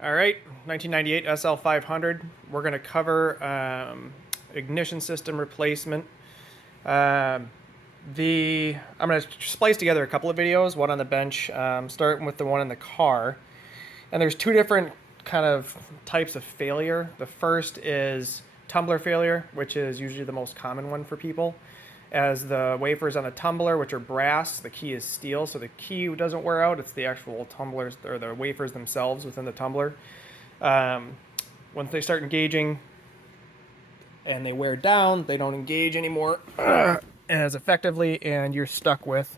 All right, 1998 SL500. We're going to cover ignition system replacement. I'm going to splice together a couple of videos, one on the bench, starting with the one in the car. And there's two different kind of types of failure. The first is tumbler failure, which is usually the most common one for people. As the wafers on the tumbler, which are brass, the key is steel, so the key doesn't wear out. It's the actual tumblers or the wafers themselves within the tumbler. Once they start engaging and they wear down, they don't engage anymore as effectively, and you're stuck with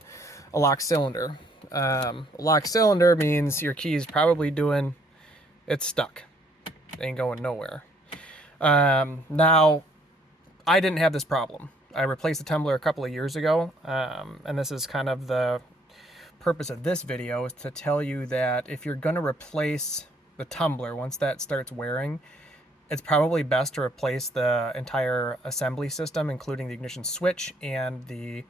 a locked cylinder. A locked cylinder means your key is probably it's stuck. It ain't going nowhere. Now, I didn't have this problem. I replaced the tumbler a couple of years ago, and this is kind of the purpose of this video, is to tell you that if you're going to replace the tumbler, once that starts wearing, it's probably best to replace the entire assembly system, including the ignition switch and the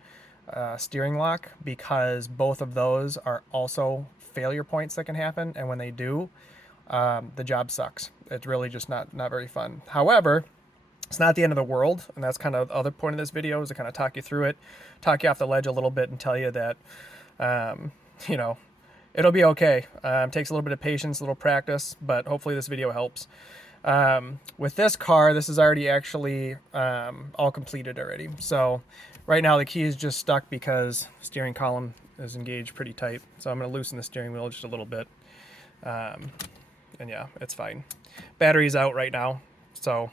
steering lock, because both of those are also failure points that can happen, and when they do, the job sucks. It's really just not very fun. However, it's not the end of the world, and that's kind of the other point of this video, is to kind of talk you through it, talk you off the ledge a little bit, and tell you that, it'll be okay. Takes a little bit of patience, a little practice, but hopefully this video helps. With this car, this is already actually all completed already. So right now the key is just stuck because the steering column is engaged pretty tight. So I'm going to loosen the steering wheel just a little bit. And yeah, it's fine. Battery's out right now, so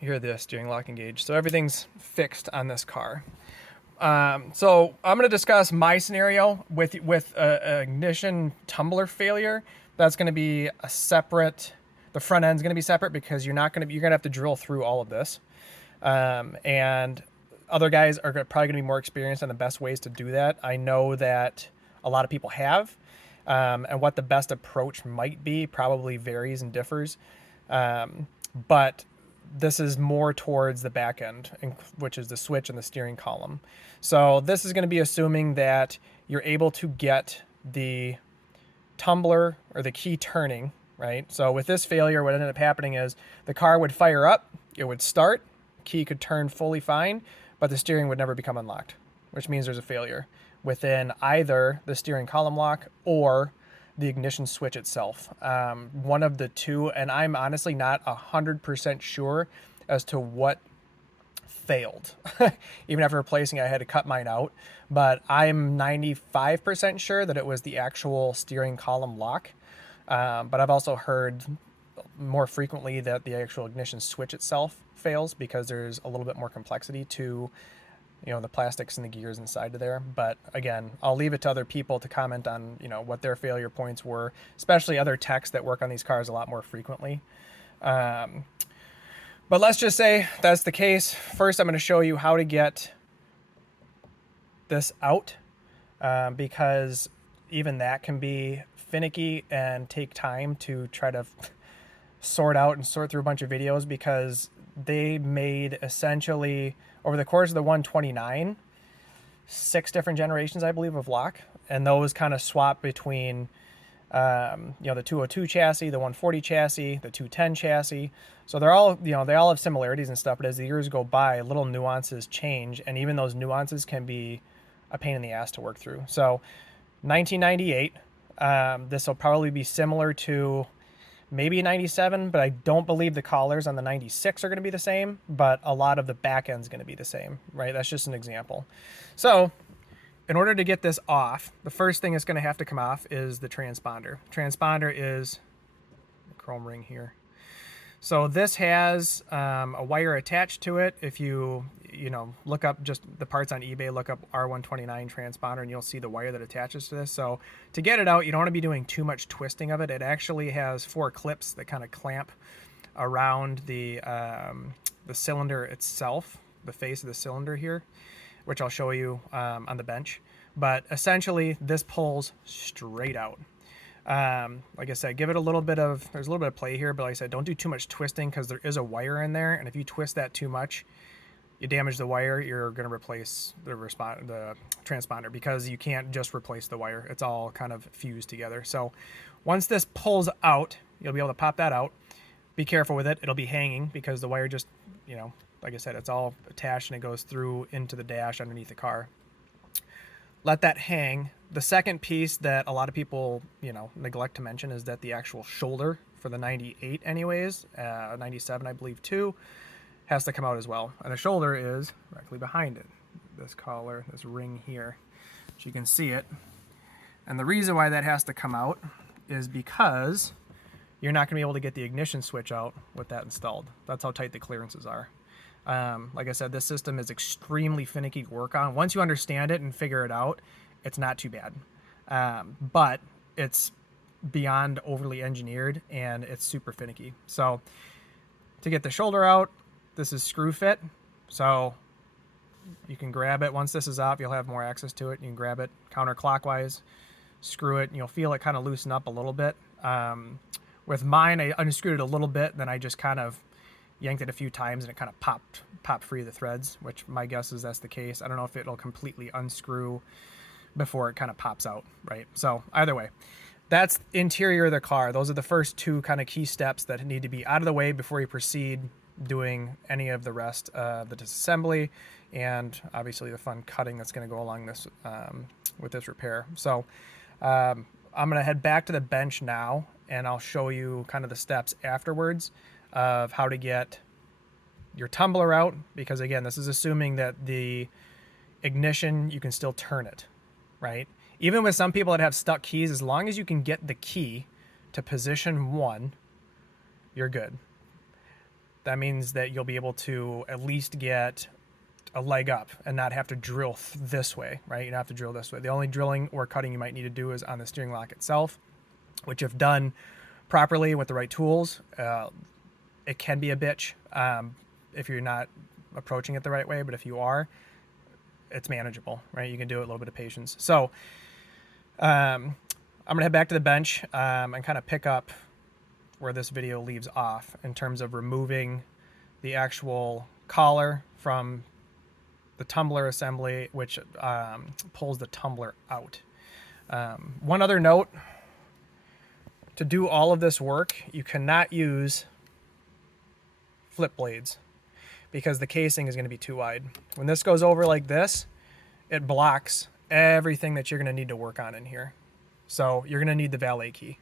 you hear the steering lock engaged. So everything's fixed on this car. So I'm going to discuss my scenario with ignition tumbler failure. That's going to be a separate. The front end's going to be separate because you're going to have to drill through all of this. And other guys are probably going to be more experienced on the best ways to do that. I know that a lot of people have, and what the best approach might be probably varies and differs. But this is more towards the back end, which is the switch and the steering column. So this is going to be assuming that you're able to get the tumbler or the key turning, right? So with this failure, what ended up happening is the car would fire up, it would start, key could turn fully fine, but the steering would never become unlocked, which means there's a failure within either the steering column lock or the ignition switch itself. One of the two, and I'm honestly not 100% sure as to what failed. Even after replacing it, I had to cut mine out, but I'm 95% sure that it was the actual steering column lock. But I've also heard more frequently that the actual ignition switch itself fails because there's a little bit more complexity to the plastics and the gears inside of there. But again, I'll leave it to other people to comment on, what their failure points were, especially other techs that work on these cars a lot more frequently. But let's just say that's the case. First, I'm going to show you how to get this out, because even that can be finicky and take time to try to sort through a bunch of videos, because they made essentially over the course of the 129 6 different generations, I believe, of lock, and those kind of swap between the 202 chassis, the 140 chassis, the 210 chassis. So they're all, they all have similarities and stuff, but as the years go by, little nuances change, and even those nuances can be a pain in the ass to work through. So 1998, this will probably be similar to maybe 97, but I don't believe the collars on the 96 are going to be the same, but a lot of the back end's going to be the same, right? That's just an example. So in order to get this off, the first thing that's going to have to come off is the transponder. Transponder is a chrome ring here. So this has a wire attached to it. If you look up just the parts on eBay, look up R129 transponder, and you'll see the wire that attaches to this. So to get it out, you don't want to be doing too much twisting of it. It actually has 4 clips that kind of clamp around the cylinder itself, the face of the cylinder here, which I'll show you on the bench. But essentially, this pulls straight out. Like I said, give it there's a little bit of play here, but like I said, don't do too much twisting because there is a wire in there, and if you twist that too much, you damage the wire, you're going to replace the transponder, because you can't just replace the wire. It's all kind of fused together. So once this pulls out, you'll be able to pop that out. Be careful with it. It'll be hanging because the wire just, you know, like I said, it's all attached and it goes through into the dash underneath the car. Let that hang. The second piece that a lot of people, you know, neglect to mention is that the actual shoulder for the 98 anyways, 97 I believe too, has to come out as well. And the shoulder is directly behind it. This collar, this ring here, so you can see it. And the reason why that has to come out is because you're not going to be able to get the ignition switch out with that installed. That's how tight the clearances are. Like I said, this system is extremely finicky to work on. Once you understand it and figure it out, it's not too bad. But it's beyond overly engineered and it's super finicky. So to get the shoulder out, this is screw fit. So you can grab it. Once this is off, you'll have more access to it. You can grab it counterclockwise, screw it, and you'll feel it kind of loosen up a little bit. With mine, I unscrewed it a little bit, then I just kind of yanked it a few times and it kind of popped free of the threads, which my guess is that's the case. I don't know if it'll completely unscrew before it kind of pops out, right? So either way, that's interior of the car. Those are the first two kind of key steps that need to be out of the way before you proceed doing any of the rest of the disassembly and obviously the fun cutting that's going to go along this with this repair. So I'm going to head back to the bench now and I'll show you kind of the steps afterwards of how to get your tumbler out, because again, this is assuming that the ignition, you can still turn it, right? Even with some people that have stuck keys, as long as you can get the key to position 1, you're good. That means that you'll be able to at least get a leg up and not have to drill this way, right? You don't have to drill this way. The only drilling or cutting you might need to do is on the steering lock itself, which if done properly with the right tools, it can be a bitch if you're not approaching it the right way, but if you are, it's manageable, right? You can do it with a little bit of patience. So I'm gonna head back to the bench and kind of pick up where this video leaves off in terms of removing the actual collar from the tumbler assembly, which pulls the tumbler out. One other note, to do all of this work, you cannot use flip blades because the casing is going to be too wide. When this goes over like this, it blocks everything that you're going to need to work on in here. So you're going to need the valet key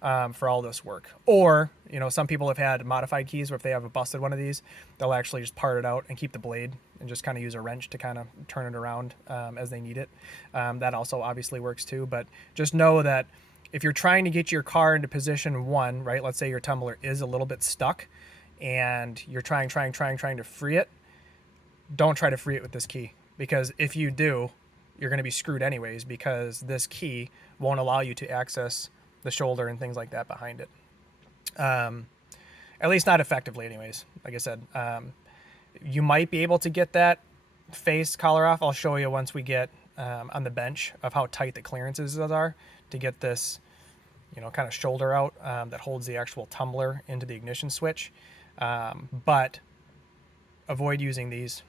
for all this work. Or, you know, some people have had modified keys where if they have a busted one of these, they'll actually just part it out and keep the blade and just kind of use a wrench to kind of turn it around as they need it. That also obviously works too, but just know that if you're trying to get your car into position 1, right, let's say your tumbler is a little bit stuck and you're trying to free it, don't try to free it with this key, because if you do, you're going to be screwed anyways, because this key won't allow you to access the shoulder and things like that behind it. At least not effectively anyways. Like I said, you might be able to get that face collar off. I'll show you once we get on the bench of how tight the clearances are to get this, you know, kind of shoulder out that holds the actual tumbler into the ignition switch. But avoid using these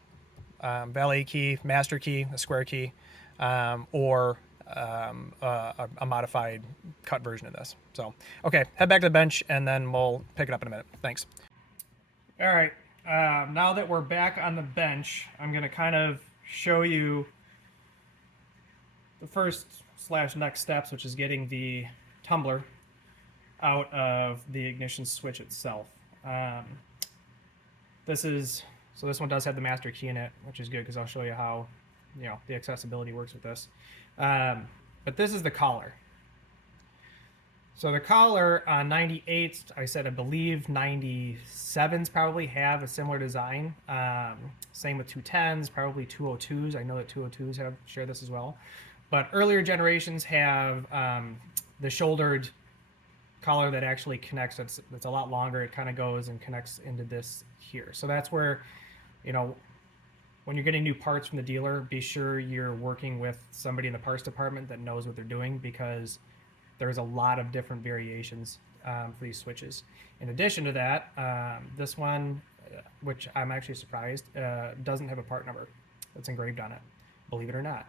valet key, master key, a square key, or a modified cut version of this. So, okay, head back to the bench and then we'll pick it up in a minute. Thanks. All right, now that we're back on the bench, I'm going to kind of show you the first / next steps, which is getting the tumbler out of the ignition switch itself. This one does have the master key in it, which is good because I'll show you how, you know, the accessibility works with this. But this is the collar. So the collar on 98s, I said, I believe 97s probably have a similar design. Same with 210s, probably 202s. I know that 202s share this as well. But earlier generations have the shouldered collar that actually connects. It's a lot longer. It kind of goes and connects into this here. So that's where, you know, when you're getting new parts from the dealer, be sure you're working with somebody in the parts department that knows what they're doing, because there's a lot of different variations for these switches. In addition to that, this one which I'm actually surprised, doesn't have a part number that's engraved on it, believe it or not.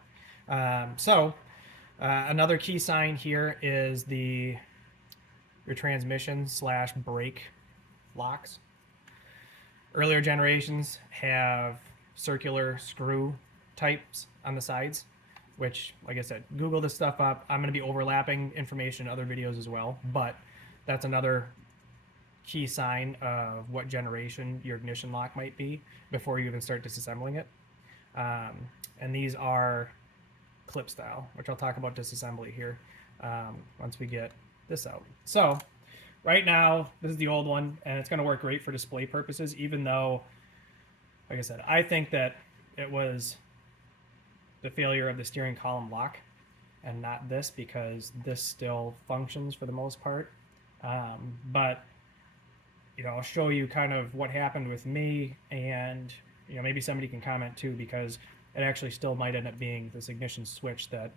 Another key sign here is your transmission / brake locks. Earlier generations have circular screw types on the sides, which, like I said, Google this stuff up. I'm going to be overlapping information in other videos as well, but that's another key sign of what generation your ignition lock might be before you even start disassembling it. And these are clip style, which I'll talk about disassembly here once we get this out. So right now, this is the old one, and it's going to work great for display purposes, even though, like I said, I think that it was the failure of the steering column lock and not this, because this still functions for the most part. But I'll show you kind of what happened with me, and maybe somebody can comment too, because it actually still might end up being this ignition switch that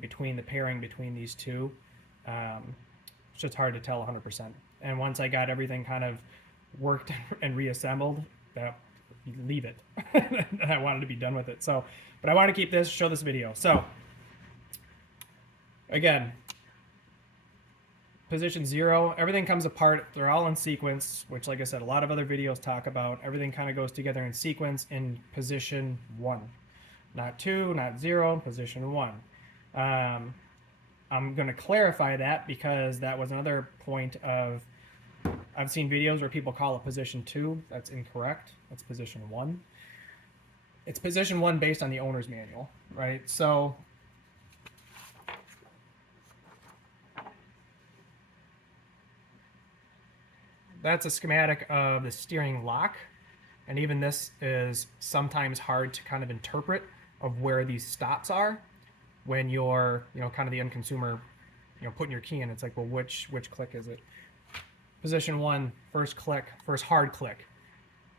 between the pairing between these two, it's just hard to tell 100%. And once I got everything kind of worked and reassembled, that you leave it. And I wanted to be done with it. So, but I want to keep this, show this video. So again, position 0, everything comes apart. They're all in sequence, which, like I said, a lot of other videos talk about. Everything kind of goes together in sequence in position 1. Not 2, not 0, position 1. I'm going to clarify that, because that was another point of, I've seen videos where people call it position 2. That's incorrect. That's position 1. It's position 1 based on the owner's manual, right? So that's a schematic of the steering lock, and even this is sometimes hard to kind of interpret of where these stops are when you're kind of the end consumer putting your key in. It's like, well, which click is it? Position 1, first click, first hard click,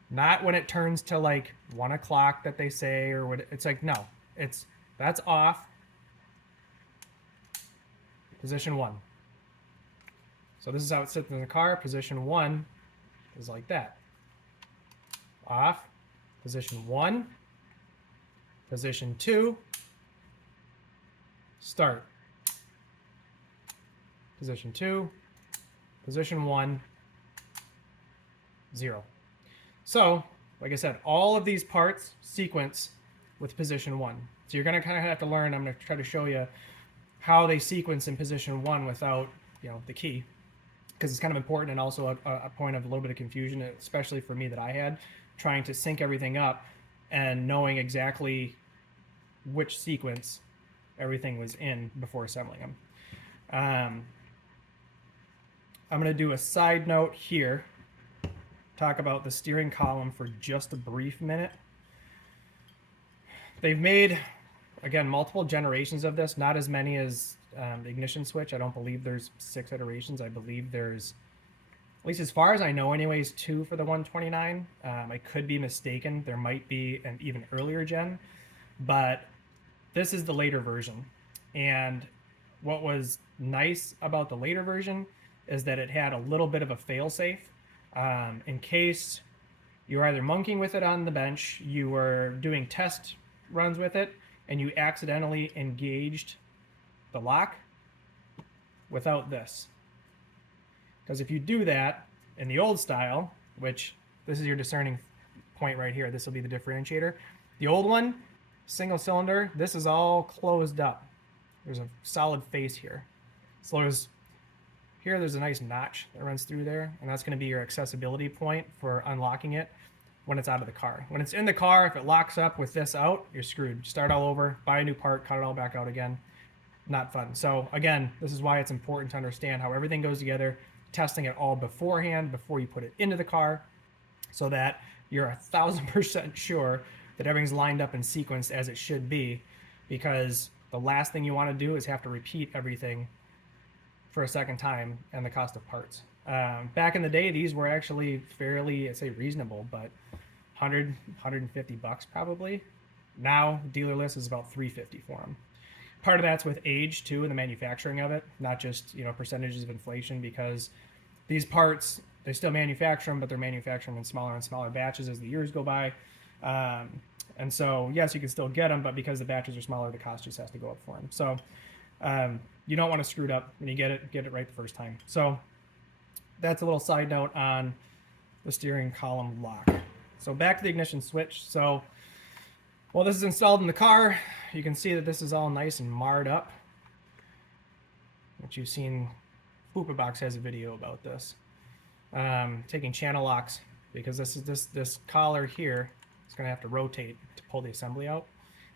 not when it turns to like 1 o'clock that they say, or what. It's like, no, that's off. Position 1. So this is how it sits in the car. Position 1 is like that. Off. Position 1. Position 2. Start. Position 2. Position 1. 0. So, like I said, all of these parts sequence with position 1. So you're going to kind of have to learn. I'm going to try to show you how they sequence in position 1 without the key, because it's kind of important, and also a point of a little bit of confusion, especially for me, that I had trying to sync everything up and knowing exactly which sequence everything was in before assembling them. I'm going to do a side note here, talk about the steering column for just a brief minute. They've made, again, multiple generations of this, not as many as the ignition switch. I don't believe there's 6 iterations. I believe there's, at least as far as I know anyways, 2 for the 129. I could be mistaken. There might be an even earlier gen, but this is the later version. And what was nice about the later version is that it had a little bit of a fail-safe in case you were either monkeying with it on the bench, you were doing test runs with it, and you accidentally engaged the lock without this. Because if you do that in the old style, which this is your discerning point right here, this will be the differentiator. The old one, single cylinder, this is all closed up. There's a solid face here. So there's a nice notch that runs through there, and that's going to be your accessibility point for unlocking it when it's out of the car. When it's in the car, if it locks up with this out, you're screwed. Start all over, buy a new part, cut it all back out again. Not fun. So again, this is why it's important to understand how everything goes together, testing it all beforehand before you put it into the car, so that you're 1,000% sure that everything's lined up and sequenced as it should be, because the last thing you want to do is have to repeat everything for a second time and the cost of parts. Back in the day, these were actually fairly, I'd say, reasonable, but 100, 150 bucks probably. Now, dealer list is about 350 for them. Part of that's with age too, and the manufacturing of it, not just percentages of inflation, because these parts, they still manufacture them, but they're manufacturing in smaller and smaller batches as the years go by. And so, yes, you can still get them, but because the batches are smaller, the cost just has to go up for them. So you don't want to screw it up when you get it right the first time. So that's a little side note on the steering column lock. So back to the ignition switch. So while this is installed in the car, you can see that this is all nice and marred up, which you've seen. Fupa Box has a video about this. Taking channel locks, because this collar here is going to have to rotate to pull the assembly out,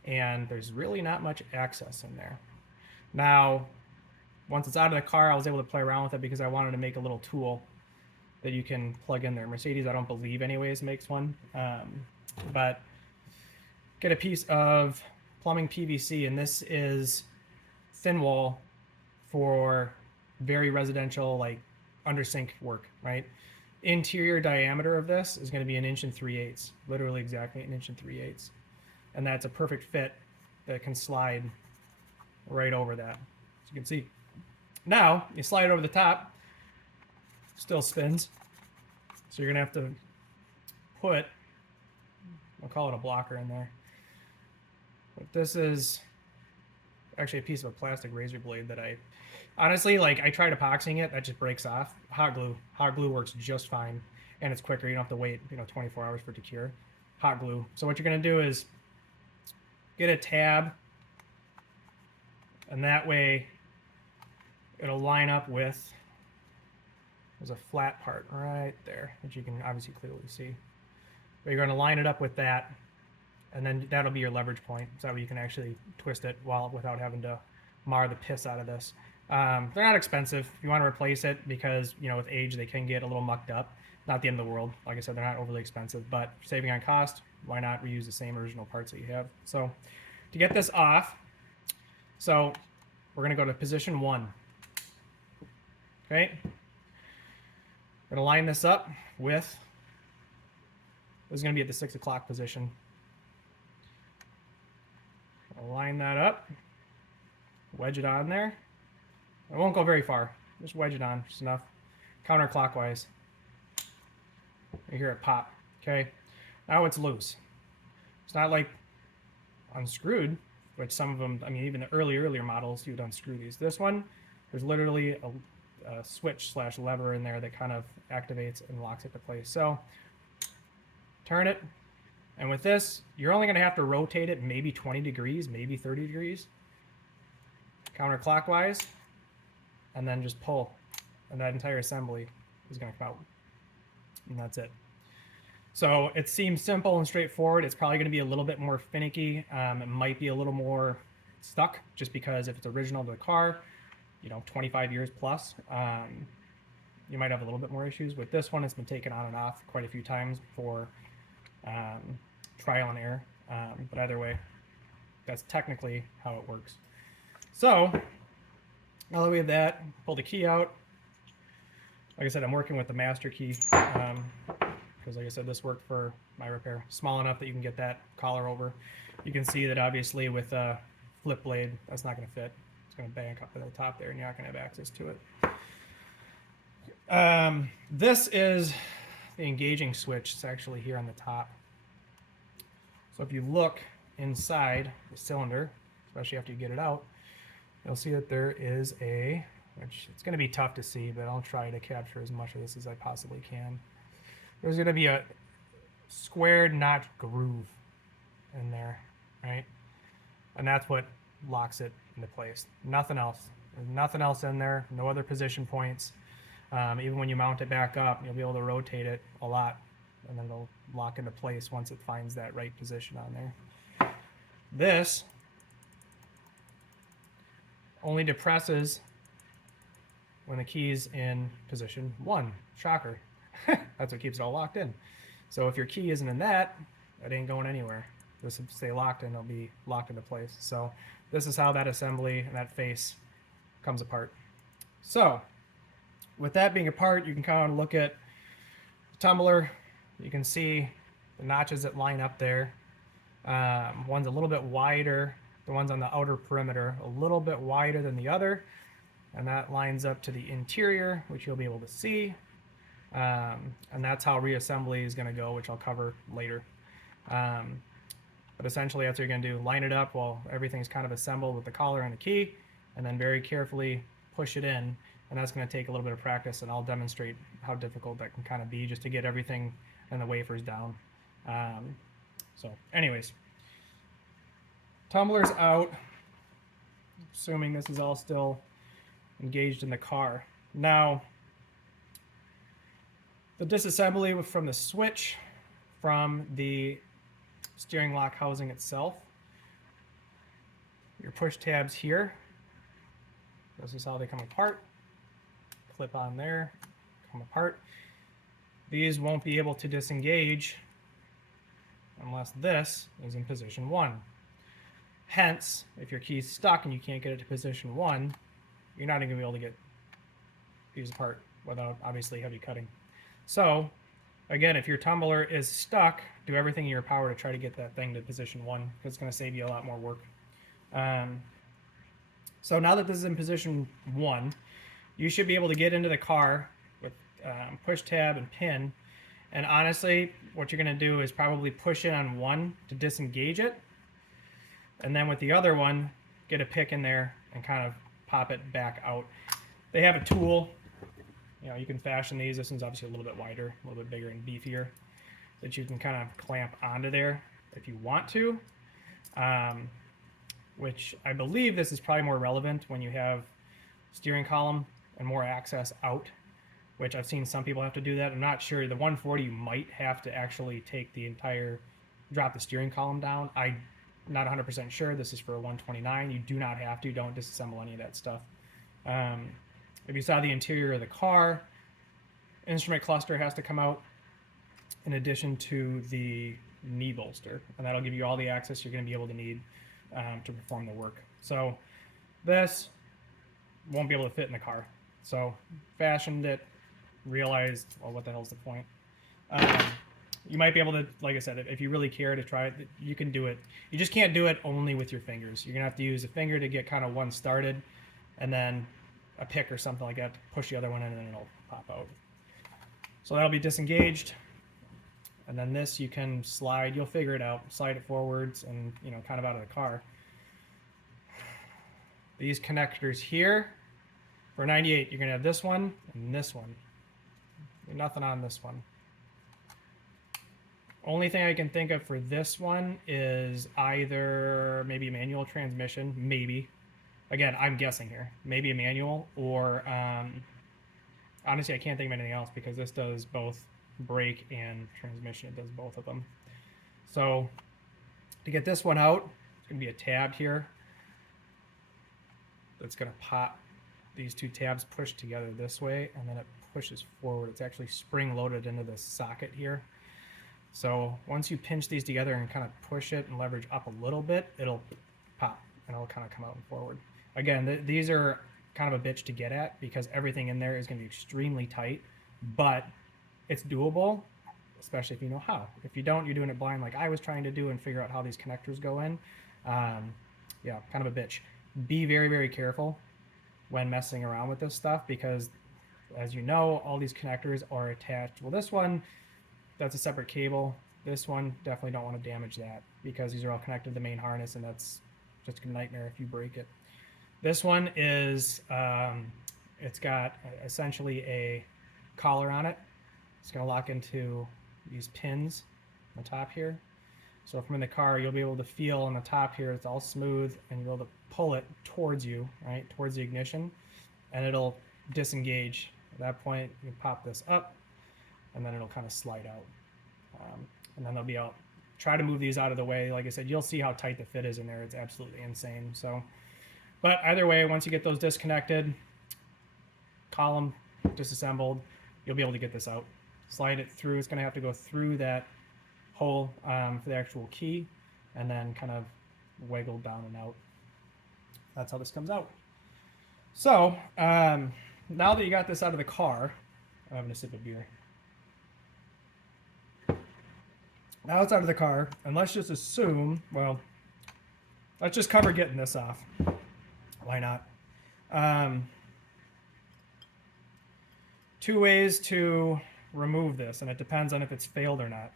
and there's really not much access in there. Now, once it's out of the car, I was able to play around with it because I wanted to make a little tool that you can plug in there. Mercedes, I don't believe anyways, makes one. But get a piece of plumbing PVC, and this is thin wall for very residential, like under sink work, right? Interior diameter of this is going to be 1 3/8 inches, literally exactly 1 3/8 inches. And that's a perfect fit that can slide right over that. As you can see. Now, you slide it over the top, still spins. So you're going to have to put, I'll call it a blocker in there. But this is actually a piece of a plastic razor blade that I, honestly, like, I tried epoxying it, that just breaks off. Hot glue works just fine, and it's quicker. You don't have to wait, 24 hours for it to cure. Hot glue. So what you're going to do is get a tab, and that way it'll line up with, there's a flat part right there, which you can obviously clearly see. But you're going to line it up with that, and then that'll be your leverage point. So that way you can actually twist it without having to mar the piss out of this. They're not expensive if you want to replace it, because with age they can get a little mucked up. Not the end of the world. Like I said, they're not overly expensive, but saving on cost, why not reuse the same original parts that you have? So to get this off, so we're going to go to position 1. Okay. We're going to line this up with, this is going to be at the 6 o'clock position. I'll line that up, wedge it on there. I won't go very far, just wedge it on, just enough. Counterclockwise. You hear it pop. Okay, now it's loose. It's not like unscrewed, which some of them, I mean, even the earlier models, you would unscrew these. This one, there's literally a switch / lever in there that kind of activates and locks it to place. So turn it, and with this, you're only going to have to rotate it maybe 20 degrees, maybe 30 degrees, counterclockwise, and then just pull, and that entire assembly is going to come out, and that's it. So it seems simple and straightforward. It's probably going to be a little bit more finicky. It might be a little more stuck, just because if it's original to the car, 25 years plus, you might have a little bit more issues. With this one, it's been taken on and off quite a few times for trial and error. But either way, that's technically how it works. So now that we have that, pull the key out. Like I said, I'm working with the master key, because like I said, this worked for my repair. Small enough that you can get that collar over. You can see that obviously with a flip blade, that's not going to fit. It's going to bank up to the top there, and you're not going to have access to it. This is the engaging switch. It's actually here on the top. So if you look inside the cylinder, especially after you get it out, you'll see that there is which it's going to be tough to see, but I'll try to capture as much of this as I possibly can. There's going to be a squared notch groove in there, right? And that's what locks it into place. Nothing else. There's nothing else in there. No other position points. Even when you mount it back up, you'll be able to rotate it a lot, and then it'll lock into place once it finds that right position on there. This only depresses when the key's in position 1. Shocker. That's what keeps it all locked in. So if your key isn't in that, it ain't going anywhere. This will stay locked and it'll be locked into place. So this is how that assembly and that face comes apart. So with that being apart, you can kind of look at the tumbler. You can see the notches that line up there. One's a little bit wider. The ones on the outer perimeter a little bit wider than the other. And that lines up to the interior, which you'll be able to see. And that's how reassembly is going to go, which I'll cover later. But essentially that's what you're going to do. Line it up while everything's kind of assembled with the collar and the key, and then very carefully push it in. And that's going to take a little bit of practice, and I'll demonstrate how difficult that can kind of be just to get everything and the wafers down. So anyways, tumbler's out, assuming this is all still engaged in the car. Now, the disassembly from the switch from the steering lock housing itself. Your push tabs here. This is how they come apart. Clip on there, come apart. These won't be able to disengage unless this is in position 1. Hence, if your key's stuck and you can't get it to position 1, you're not even going to be able to get these apart without obviously heavy cutting. So, again, if your tumbler is stuck, do everything in your power to try to get that thing to position 1, because it's going to save you a lot more work. So now that this is in position 1, you should be able to get into the car with push tab and pin. And honestly, what you're going to do is probably push in on 1 to disengage it. And then with the other one, get a pick in there and kind of pop it back out. They have a tool. You know, you can fashion these. This one's obviously a little bit wider, a little bit bigger and beefier, that you can kind of clamp onto there if you want to. Which I believe this is probably more relevant when you have steering column and more access out, which I've seen some people have to do that. I'm not sure. The 140 you might have to actually take the entire, drop the steering column down. I'm not 100% sure. This is for a 129. You do not have to. Don't disassemble any of that stuff. If you saw the interior of the car, instrument cluster has to come out in addition to the knee bolster, and that'll give you all the access you're going to be able to need to perform the work. So this won't be able to fit in the car. So fashioned it, realized, well, what the hell's the point? You might be able to, like I said, if you really care to try it, you can do it. You just can't do it only with your fingers. You're going to have to use a finger to get kind of one started, and then a pick or something like that to push the other one in, and then it'll pop out. So that'll be disengaged. And then this you can slide, you'll figure it out, slide it forwards and, you know, kind of out of the car. These connectors here, for 98, you're going to have this one and this one. Nothing on this one. Only thing I can think of for this one is either maybe a manual transmission, maybe. Again, I'm guessing here. Maybe a manual, or honestly, I can't think of anything else because this does both brake and transmission. It does both of them. So to get this one out, it's going to be a tab here that's going to pop. These two tabs push together this way, and then it pushes forward. It's actually spring loaded into this socket here. So once you pinch these together and kind of push it and leverage up a little bit, it'll pop and it'll kind of come out and forward. Again, these are kind of a bitch to get at because everything in there is going to be extremely tight, but it's doable, especially if you know how. If you don't, you're doing it blind like I was trying to do and figure out how these connectors go in. Yeah, kind of a bitch. Be very, very careful when messing around with this stuff because, as you know, all these connectors are attached. Well, this one, that's a separate cable. This one, definitely don't want to damage that because these are all connected to the main harness, and that's just a nightmare if you break it. This one is, it's got essentially a collar on it. It's going to lock into these pins on the top here. So from in the car, you'll be able to feel on the top here, it's all smooth, and you'll be able to pull it towards you, right, towards the ignition, and it'll disengage. At that point, you pop this up, and then it'll kind of slide out. And then they'll be out. Try to move these out of the way. Like I said, you'll see how tight the fit is in there. It's absolutely insane. So, but either way, once you get those disconnected, column disassembled, you'll be able to get this out. Slide it through. It's going to have to go through that hole for the actual key, and then kind of wiggle down and out. That's how this comes out. So now that you got this out of the car, I'm having a sip of beer. Now it's out of the car, and let's just assume, well, let's just cover getting this off. Why not? Two ways to remove this, and it depends on if it's failed or not.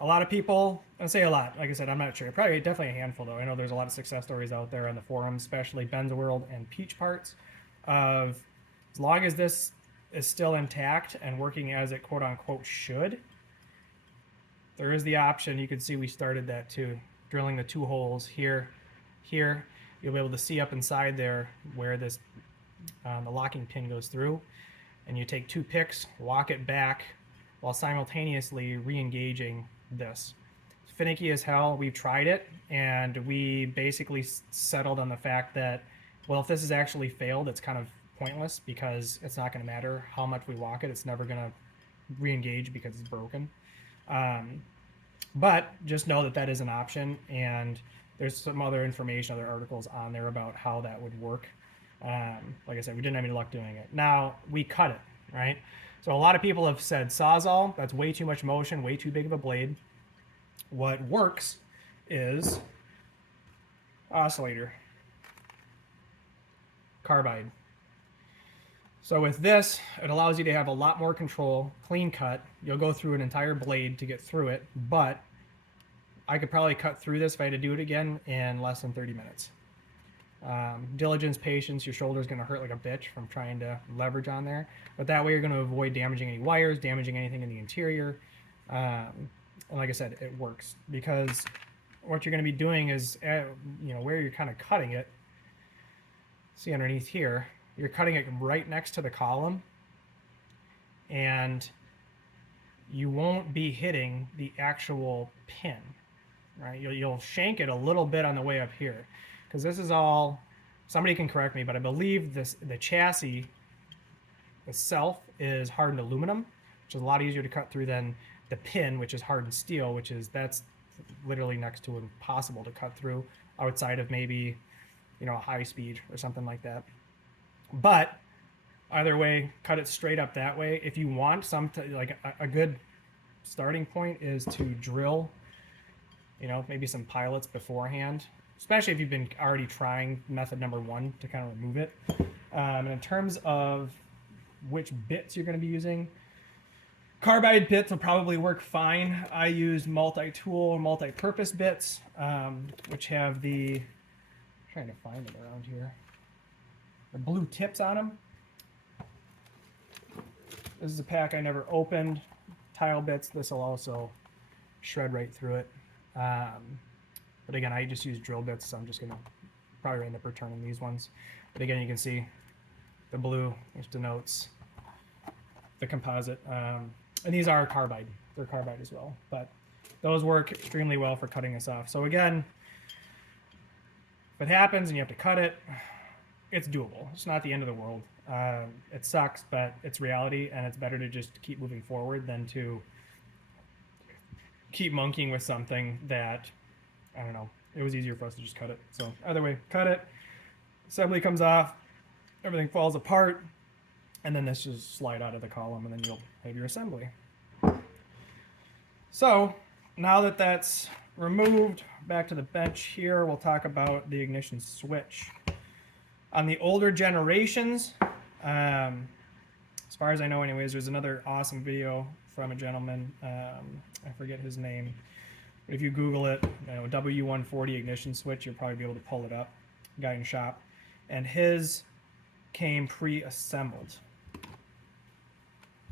A lot of people, I say a lot, like I said, I'm not sure. Probably definitely a handful though. I know there's a lot of success stories out there on the forums, especially Ben's World and Peach Parts, of as long as this is still intact and working as it quote unquote should, there is the option. You can see we started that too, drilling the 2 holes here. You'll be able to see up inside there where this the locking pin goes through, and you take 2 picks, walk it back while simultaneously re-engaging this. It's finicky as hell. We've tried it, and we basically settled on the fact that, well, if this has actually failed, it's kind of pointless because it's not going to matter how much we walk it. It's never going to re-engage because it's broken. But just know that that is an option, and there's some other information, other articles on there about how that would work. Like I said, we didn't have any luck doing it. Now, we cut it, right? So a lot of people have said Sawzall, that's way too much motion, way too big of a blade. What works is oscillator, carbide. So with this, it allows you to have a lot more control, clean cut. You'll go through an entire blade to get through it, but I could probably cut through this if I had to do it again in less than 30 minutes. Diligence, patience, your shoulder's going to hurt like a bitch from trying to leverage on there, but that way you're going to avoid damaging any wires, damaging anything in the interior. And like I said, it works because what you're going to be doing is, you know, where you're kind of cutting it, see underneath here, you're cutting it right next to the column, and you won't be hitting the actual pin, right? You'll shank it a little bit on the way up here, because this is all, somebody can correct me, but I believe the chassis itself is hardened aluminum, which is a lot easier to cut through than the pin, which is hardened steel, that's literally next to impossible to cut through outside of maybe, you know, a high speed or something like that. But either way, cut it straight up that way. If you want like a good starting point is to drill, you know, maybe some pilots beforehand, especially if you've been already trying method number 1 to kind of remove it. And in terms of which bits you're going to be using, carbide bits will probably work fine. I use multi-tool or multi-purpose bits, which have the, I'm trying to find them around here, the blue tips on them. This is a pack I never opened. Tile bits, this will also shred right through it. But again, I just use drill bits, so I'm just gonna probably end up returning these ones. But again, you can see the blue, which denotes the composite. And these are carbide, they're carbide as well. But those work extremely well for cutting this off. So again, if it happens and you have to cut it, it's doable. It's not the end of the world. It sucks, but it's reality, and it's better to just keep moving forward than to keep monkeying with something that, I don't know, it was easier for us to just cut it. So either way, cut it, assembly comes off, everything falls apart, and then this just slide out of the column, and then you'll have your assembly. So now that that's removed, back to the bench here, we'll talk about the ignition switch. On the older generations, as far as I know anyways, there's another awesome video from a gentleman, I forget his name, but if you Google it, you know, W140 ignition switch, you'll probably be able to pull it up, guy in shop, and his came pre-assembled.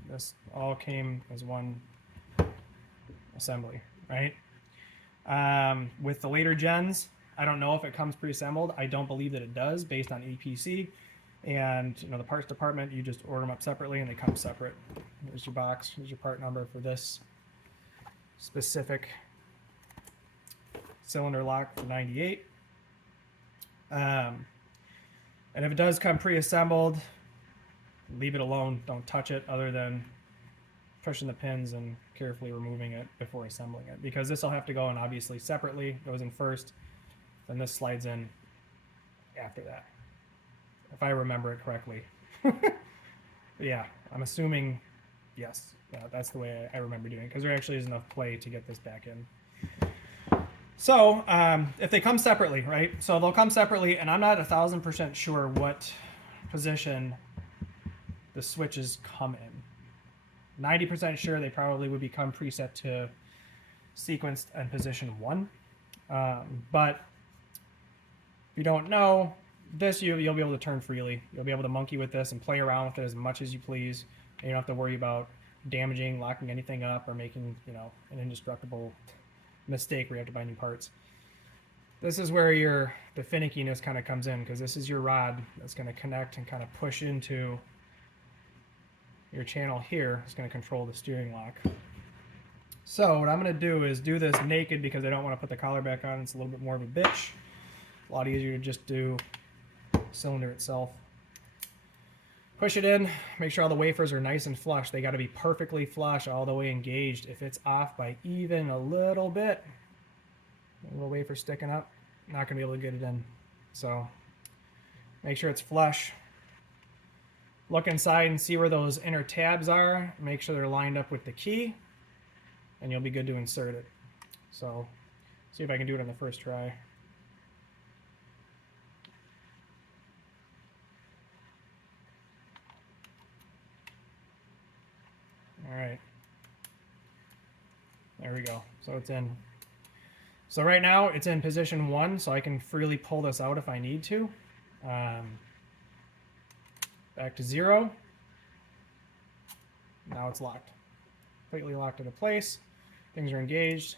This all came as one assembly, right? With the later gens, I don't know if it comes pre-assembled. I don't believe that it does, based on EPC. And you know, the parts department, you just order them up separately and they come separate. Here's your box, here's your part number for this specific cylinder lock for 98. And if it does come pre-assembled, leave it alone, don't touch it other than pushing the pins and carefully removing it before assembling it, because this will have to go in obviously separately. Goes in first, then this slides in after that, if I remember it correctly. Yeah, I'm assuming yes, that's the way I remember doing it, because there actually is enough play to get this back in. So if they come separately, right, so they'll come separately, and I'm not 1000% sure what position the switches come in. 90% sure they probably would become preset to sequenced and position 1. But if you don't know, this you'll be able to turn freely. You'll be able to monkey with this and play around with it as much as you please. And you don't have to worry about damaging, locking anything up, or making, you know, an indestructible mistake where you have to buy new parts. This is where the finickiness kind of comes in, because this is your rod that's going to connect and kind of push into your channel here. It's going to control the steering lock. So what I'm going to do is do this naked because I don't want to put the collar back on. It's a little bit more of a bitch. A lot easier to just do cylinder itself. Push it in, make sure all the wafers are nice and flush. They got to be perfectly flush, all the way engaged. If it's off by even a little bit, a little wafer sticking up, not going to be able to get it in. So make sure it's flush. Look inside and see where those inner tabs are. Make sure they're lined up with the key, and you'll be good to insert it. So see if I can do it on the first try. All right, there we go. So it's in. So right now it's in position 1, so I can freely pull this out if I need to. Back to 0. Now it's locked. Completely locked into place. Things are engaged.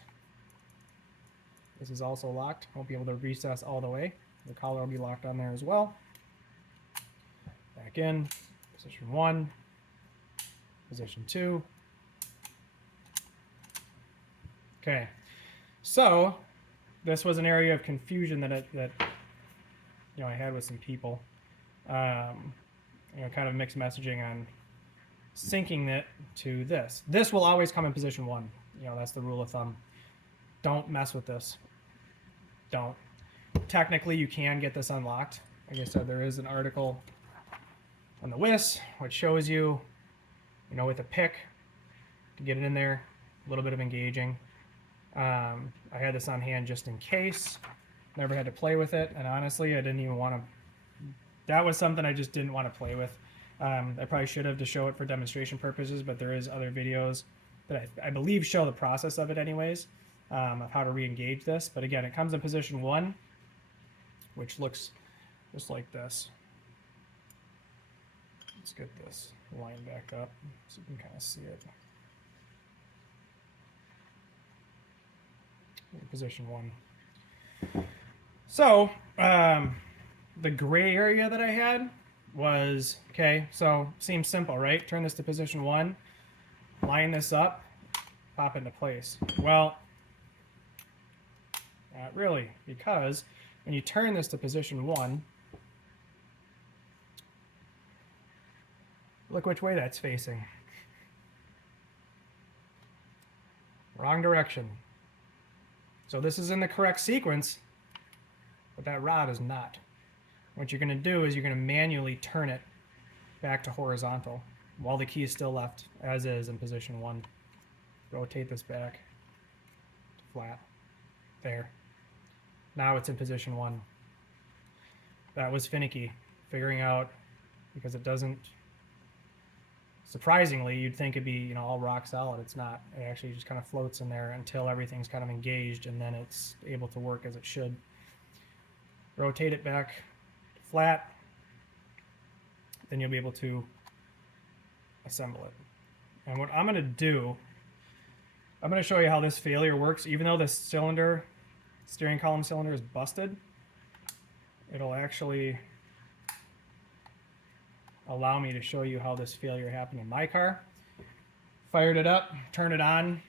This is also locked. Won't be able to recess all the way. The collar will be locked on there as well. Back in. Position 1. Position 2. Okay, so this was an area of confusion that you know, I had with some people. You know, kind of mixed messaging on syncing it to this. This will always come in position 1. You know, that's the rule of thumb. Don't mess with this. Don't. Technically, you can get this unlocked. Like I said, there is an article on the WIS which shows you, you know, with a pick to get it in there, a little bit of engaging. I had this on hand just in case. Never had to play with it, and honestly, I didn't even want to. That was something I just didn't want to play with. I probably should have to show it for demonstration purposes, but there is other videos that I believe show the process of it anyways, of how to re-engage this. But again, it comes in position 1, which looks just like this. Let's get this line back up so you can kind of see it. In position 1. So the gray area that I had was, okay, so seems simple, right? Turn this to position 1, line this up, pop into place. Well, not really, because when you turn this to position 1, look which way that's facing. Wrong direction. So this is in the correct sequence, but that rod is not. What you're going to do is you're going to manually turn it back to horizontal while the key is still left as is in position 1. Rotate this back to flat. There. Now it's in position 1. That was finicky. Figuring out, because it doesn't, surprisingly, you'd think it'd be, you know, all rock solid. It's not. It actually just kind of floats in there until everything's kind of engaged, and then it's able to work as it should. Rotate it back flat, then you'll be able to assemble it. And what I'm going to do, I'm going to show you how this failure works. Even though this cylinder, steering column cylinder, is busted, it'll actually allow me to show you how this failure happened in my car. Fired it up, turned it on,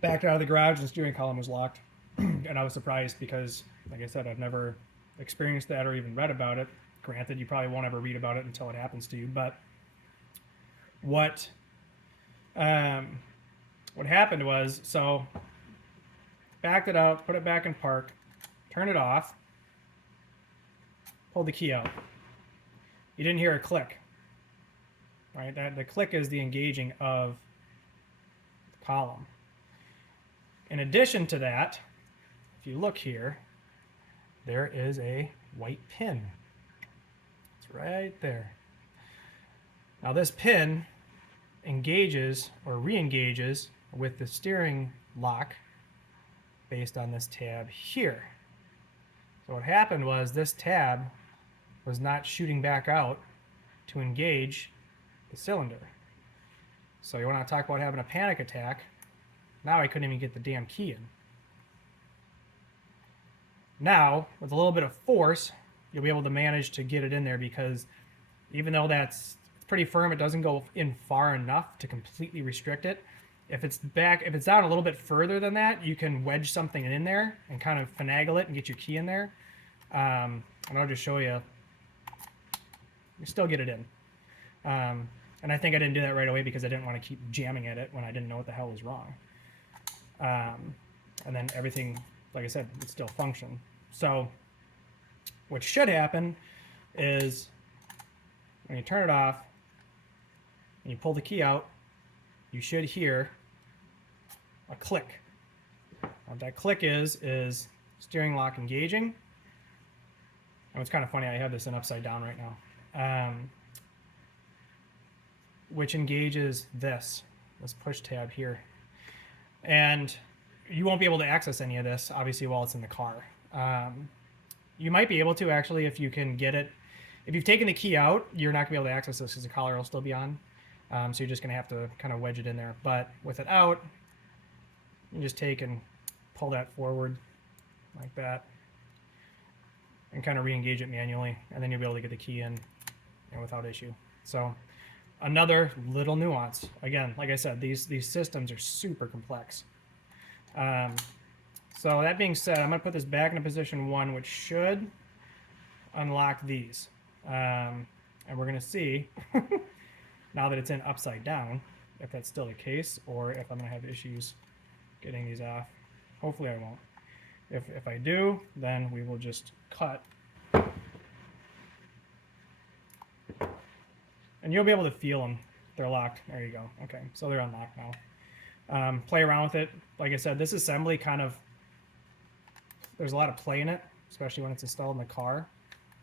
backed out of the garage, and the steering column was locked. And I was surprised because, like I said, I've never experienced that or even read about it. Granted, you probably won't ever read about it until it happens to you, but what happened was, so backed it out, put it back in park, turned it off, pulled the key out. You didn't hear a click, right? The click is the engaging of the column. In addition to that, if you look here, there is a white pin. It's right there. Now this pin engages or re-engages with the steering lock based on this tab here. So what happened was this tab was not shooting back out to engage the cylinder. So you want to talk about having a panic attack. Now I couldn't even get the damn key in. Now, with a little bit of force, you'll be able to manage to get it in there, because even though it's pretty firm, it doesn't go in far enough to completely restrict it. If it's down a little bit further than that, you can wedge something in there and kind of finagle it and get your key in there. And I'll just show you. You still get it in. And I think I didn't do that right away because I didn't want to keep jamming at it when I didn't know what the hell was wrong. And then everything, like I said, would still function. So what should happen is when you turn it off and you pull the key out, you should hear a click. What that click is steering lock engaging. And it's kind of funny, I have this in upside down right now. Which engages this push tab here. And you won't be able to access any of this, obviously, while it's in the car. You might be able to, actually, if you can get it. If you've taken the key out, you're not going to be able to access this because the collar will still be on. So you're just going to have to kind of wedge it in there. But with it out, you just take and pull that forward like that and kind of re-engage it manually. And then you'll be able to get the key in without issue. So another little nuance. Again, like I said, these systems are super complex. So that being said, I'm going to put this back into position 1, which should unlock these. And we're going to see, now that it's in upside down, if that's still the case, or if I'm going to have issues getting these off. Hopefully I won't. If I do, then we will just cut. And you'll be able to feel them. They're locked. There you go. Okay, so they're unlocked now. Play around with it. Like I said, this assembly kind of, there's a lot of play in it, especially when it's installed in the car.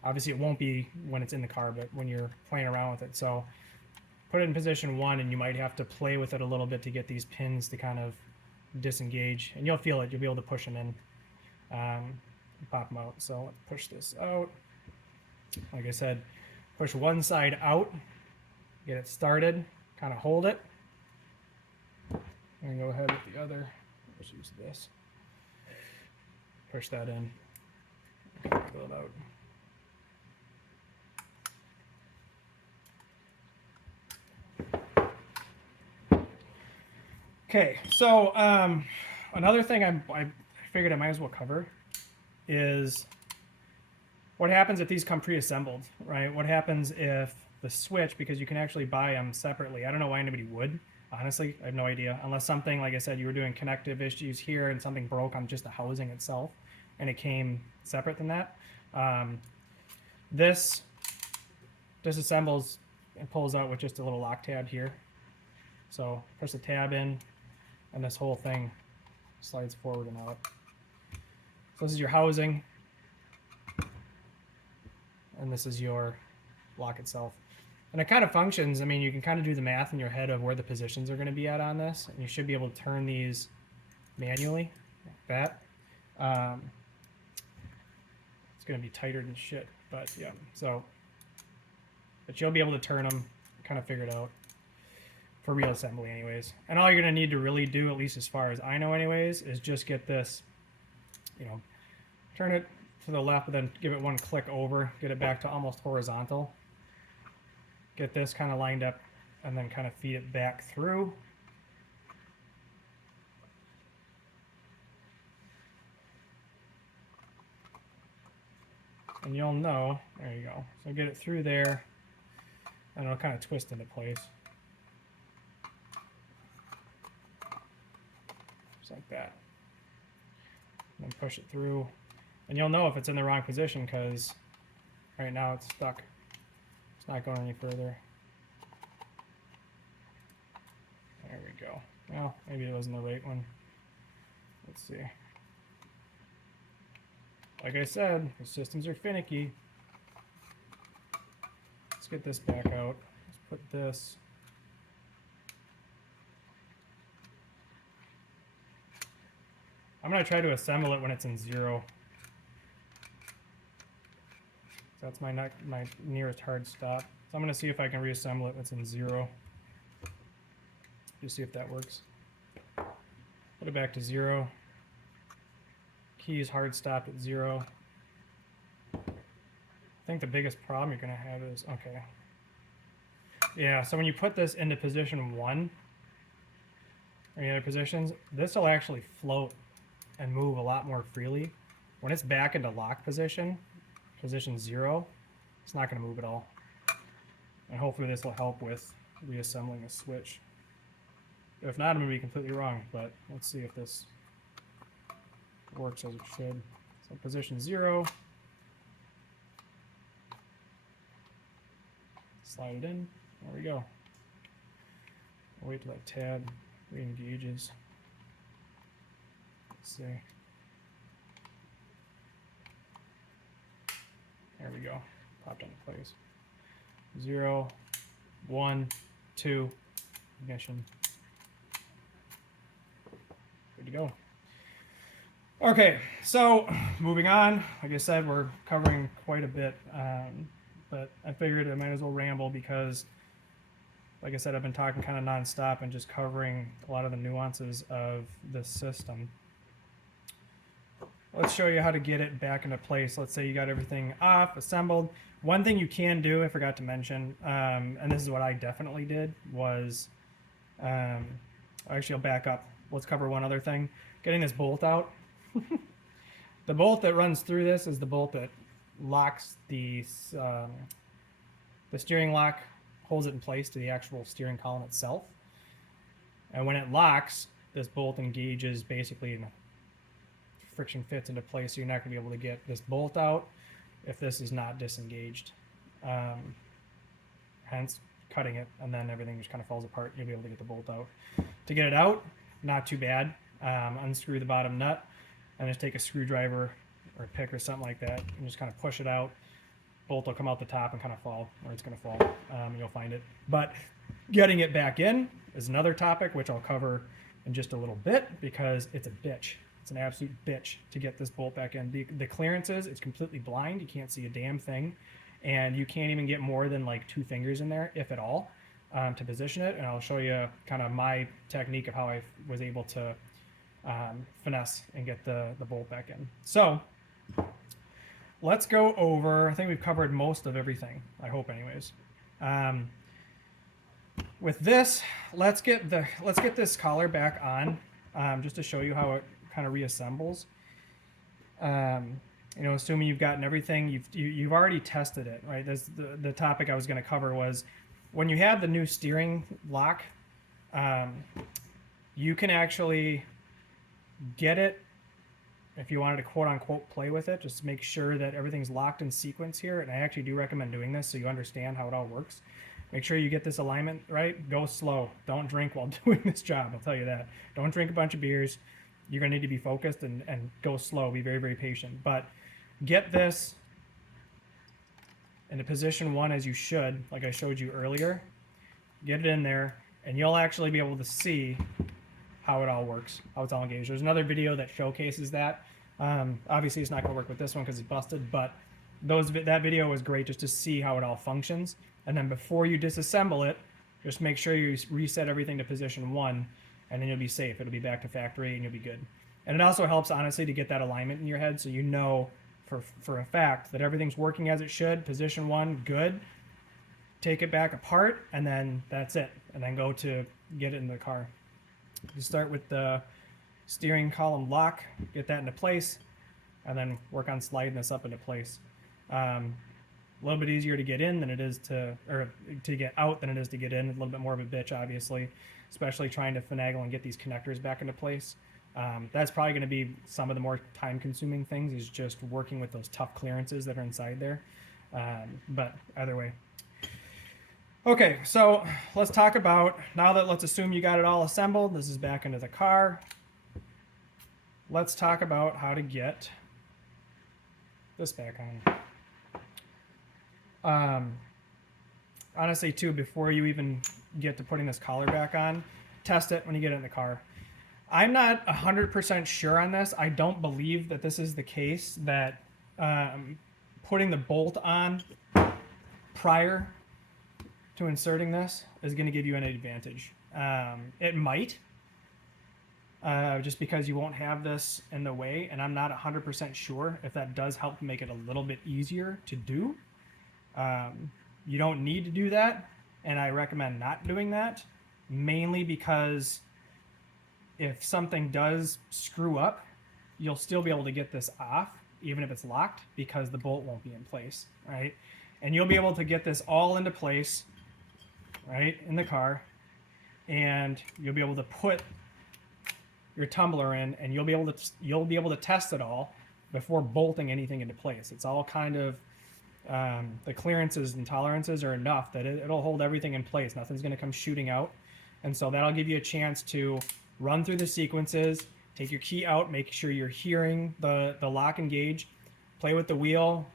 Obviously, it won't be when it's in the car, but when you're playing around with it. So put it in position 1, and you might have to play with it a little bit to get these pins to kind of disengage. And you'll feel it. You'll be able to push them in and pop them out. So let's push this out. Like I said, push one side out. Get it started, kind of hold it, and go ahead with the other. Let's use this. Push that in, pull it out. Okay, so another thing I figured I might as well cover is what happens if these come pre-assembled, right? What happens if the switch, because you can actually buy them separately. I don't know why anybody would, honestly. I have no idea, unless something, like I said, you were doing connective issues here and something broke on just the housing itself and it came separate than that. This disassembles and pulls out with just a little lock tab here. So push the tab in and this whole thing slides forward and out. So this is your housing and this is your lock itself. And it kind of functions, I mean, you can kind of do the math in your head of where the positions are going to be at on this, and you should be able to turn these manually, like that. It's going to be tighter than shit, but yeah. So, but you'll be able to turn them, kind of figure it out for real assembly anyways. And all you're going to need to really do, at least as far as I know anyways, is just get this, turn it to the left, but then give it one click over, get it back to almost horizontal. Get this kind of lined up and then kind of feed it back through. And you'll know, there you go. So get it through there and it'll kind of twist into place. Just like that. And then push it through. And you'll know if it's in the wrong position because right now it's stuck. It's not going any further. There we go. Well, maybe it wasn't the right one. Let's see. Like I said, the systems are finicky. get this back out. Let's put this. I'm going to try to assemble it when it's in 0. That's my nearest hard stop. So I'm going to see if I can reassemble it when it's in 0. Just see if that works. Put it back to 0. Keys hard stopped at 0. I think the biggest problem you're going to have is, okay. Yeah, so when you put this into position 1, or any other positions, this will actually float and move a lot more freely. When it's back into lock position 0, it's not going to move at all. And hopefully this will help with reassembling the switch. If not, I'm going to be completely wrong, but let's see if this works as it should. So position 0. Slide it in. There we go. I'll wait till that tab re-engages. Let's see. There we go. Popped into place. 0, 1, 2. Ignition. Good to go. Okay, so moving on. Like I said, we're covering quite a bit, but I figured I might as well ramble because, like I said, I've been talking kind of nonstop and just covering a lot of the nuances of this system. Let's show you how to get it back into place. Let's say you got everything off, assembled. One thing you can do, I forgot to mention, and this is what I definitely did, was, actually I'll back up. Let's cover one other thing. Getting this bolt out. The bolt that runs through this is the bolt that locks the steering lock, holds it in place to the actual steering column itself. And when it locks, this bolt engages basically in a friction fits into place, so you're not going to be able to get this bolt out if this is not disengaged. Hence cutting it, and then everything just kind of falls apart. You'll be able to get the bolt out. To get it out, not too bad. Unscrew the bottom nut and just take a screwdriver or a pick or something like that and just kind of push it out. Bolt will come out the top and kind of fall where it's going to fall. You'll find it. But getting it back in is another topic, which I'll cover in just a little bit, because it's a bitch. It's an absolute bitch to get this bolt back in. The clearances, it's completely blind. You can't see a damn thing. And you can't even get more than like 2 fingers in there, if at all, to position it. And I'll show you kind of my technique of how I was able to finesse and get the bolt back in. So let's go over, I think we've covered most of everything, I hope anyways. With this, let's get this collar back on, just to show you how it kind of reassembles. You know, assuming you've gotten everything, you've already tested it, right? That's the topic I was going to cover was when you have the new steering lock, you can actually get it if you wanted to quote unquote play with it. Just make sure that everything's locked in sequence here, and I actually do recommend doing this so you understand how it all works. Make sure you get this alignment right. Go slow. Don't drink while doing this job, I'll tell you that. Don't drink a bunch of beers. You're going to need to be focused and go slow. Be very, very patient. But get this into position 1 as you should, like I showed you earlier. Get it in there, and you'll actually be able to see how it all works, how it's all engaged. There's another video that showcases that. Obviously, it's not going to work with this one because it's busted, but that video was great just to see how it all functions. And then before you disassemble it, just make sure you reset everything to position 1, and then you'll be safe. It'll be back to factory, and you'll be good. And it also helps, honestly, to get that alignment in your head so you know for a fact that everything's working as it should. Position 1, good. Take it back apart, and then that's it. And then go to get it in the car. You start with the steering column lock, get that into place, and then work on sliding this up into place. A little bit easier to get in than it is to get out than it is to get in. A little bit more of a bitch, obviously, especially trying to finagle and get these connectors back into place. That's probably going to be some of the more time-consuming things, is just working with those tough clearances that are inside there. But either way. Okay, so let's talk about, let's assume you got it all assembled. This is back into the car. Let's talk about how to get this back on. honestly too, before you even get to putting this collar back on, test it when you get it in the car. I'm not 100% sure on this. I don't believe that this is the case, that putting the bolt on prior to inserting this is going to give you an advantage. It might, just because you won't have this in the way, and I'm not 100% sure if that does help make it a little bit easier to do. You don't need to do that, and I recommend not doing that, mainly because if something does screw up, you'll still be able to get this off, even if it's locked, because the bolt won't be in place, right? And you'll be able to get this all into place, right, in the car, and you'll be able to put your tumbler in, and you'll be able to test it all before bolting anything into place. It's all kind of the clearances and tolerances are enough that it'll hold everything in place. Nothing's going to come shooting out, and so that'll give you a chance to run through the sequences, take your key out, make sure you're hearing the lock and engage, play with the wheel,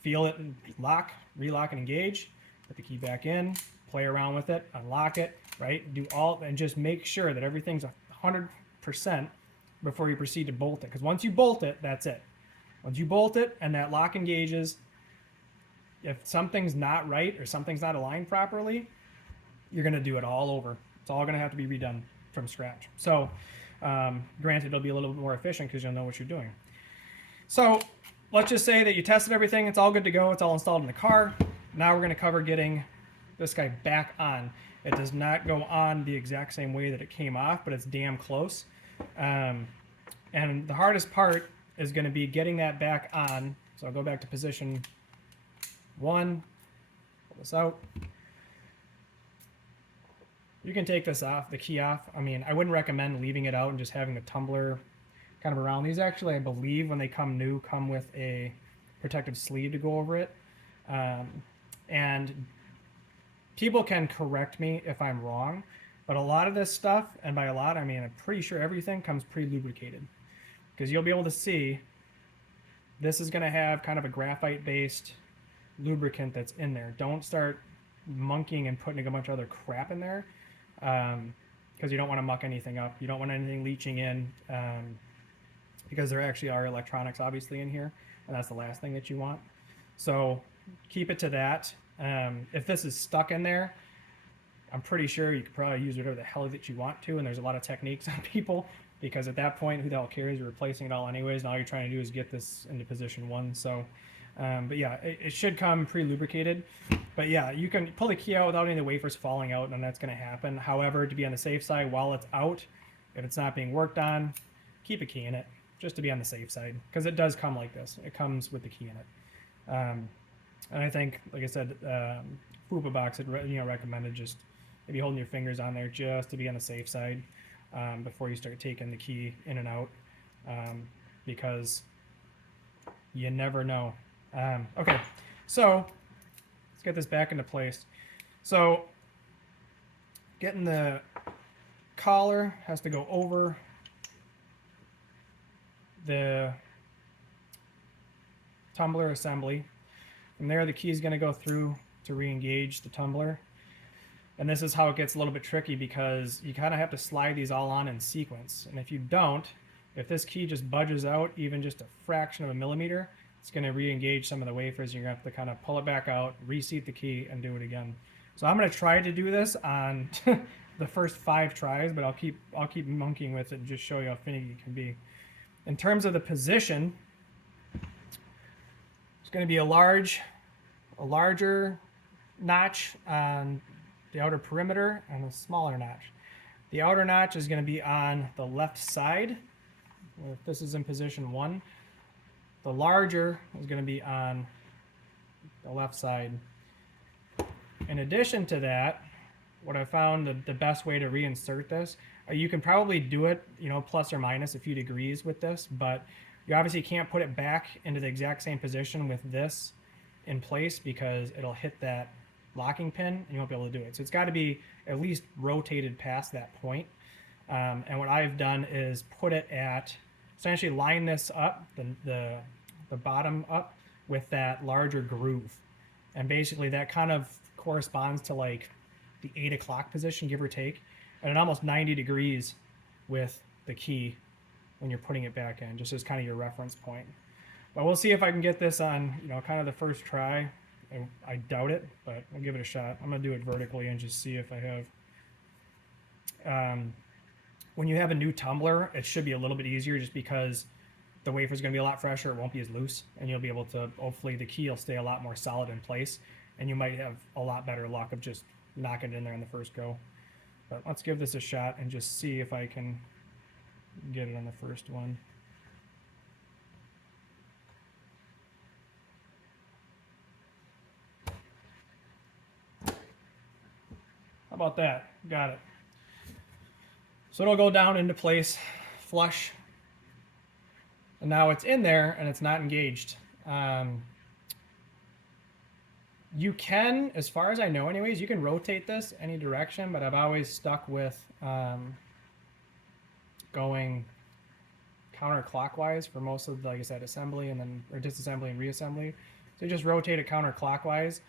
feel it lock, relock and engage, put the key back in, play around with it, unlock it, right? Do all, and just make sure that everything's 100% before you proceed to bolt it. Because once you bolt it, that's it. Once you bolt it and that lock engages, if something's not right or something's not aligned properly, you're going to do it all over. It's all going to have to be redone from scratch. So granted, it'll be a little bit more efficient because you'll know what you're doing. So let's just say that you tested everything. It's all good to go. It's all installed in the car. Now we're going to cover getting this guy back on. It does not go on the exact same way that it came off, but it's damn close. And the hardest part is going to be getting that back on. So I'll go back to position 1, pull this out. You can take this off, the key off. I mean, I wouldn't recommend leaving it out and just having the tumbler kind of around. These actually, I believe, when they come new, come with a protective sleeve to go over it. And people can correct me if I'm wrong, but a lot of this stuff, and by a lot, I mean, I'm pretty sure everything comes pre-lubricated. Because you'll be able to see this is going to have kind of a graphite-based lubricant that's in there. Don't start monkeying and putting a bunch of other crap in there, because you don't want to muck anything up. You don't want anything leaching in, because there actually are electronics obviously in here, and that's the last thing that you want. So keep it to that. If this is stuck in there, I'm pretty sure you could probably use whatever the hell that you want to, and there's a lot of techniques on people, because at that point, who the hell cares? You're replacing it all anyways, and all you're trying to do is get this into position 1. So but yeah, it should come pre-lubricated. But yeah, you can pull the key out without any of the wafers falling out, and that's going to happen. However, to be on the safe side, while it's out, if it's not being worked on, keep a key in it, just to be on the safe side, because it does come like this. It comes with the key in it. And I think, like I said, Fupa Box had recommended just maybe holding your fingers on there just to be on the safe side before you start taking the key in and out, because you never know. Okay, so let's get this back into place. So getting the collar has to go over the tumbler assembly. From there, the key is going to go through to re-engage the tumbler. And this is how it gets a little bit tricky, because you kind of have to slide these all on in sequence. And if you don't, if this key just budges out even just a fraction of a millimeter, it's going to re-engage some of the wafers. You're going to have to kind of pull it back out, reseat the key, and do it again. So I'm going to try to do this on the first 5 tries, but I'll keep monkeying with it and just show you how finicky it can be. In terms of the position, it's going to be a larger notch on the outer perimeter and a smaller notch. The outer notch is going to be on the left side. If this is in position 1, the larger is going to be on the left side. In addition to that, what I found the best way to reinsert this, you can probably do it, plus or minus a few degrees with this, but you obviously can't put it back into the exact same position with this in place, because it'll hit that locking pin and you won't be able to do it. So it's got to be at least rotated past that point. And what I've done is put it at, essentially line this up, the bottom up with that larger groove. And basically that kind of corresponds to like the 8 o'clock position, give or take, and at almost 90 degrees with the key when you're putting it back in, just as kind of your reference point. But we'll see if I can get this on, you know, kind of the first try. I doubt it, but I'll give it a shot. I'm going to do it vertically and just see if I have... when you have a new tumbler, it should be a little bit easier just because the wafer is going to be a lot fresher. It won't be as loose, and you'll be able to, hopefully the key will stay a lot more solid in place, and you might have a lot better luck of just knocking it in there on the first go. But let's give this a shot and just see if I can get it on the first one. How about that? Got it. So it'll go down into place, flush, and now it's in there and it's not engaged. You can, as far as I know anyways, you can rotate this any direction, but I've always stuck with going counterclockwise for most of, like I said, assembly and then, or disassembly and reassembly. So you just rotate it counterclockwise.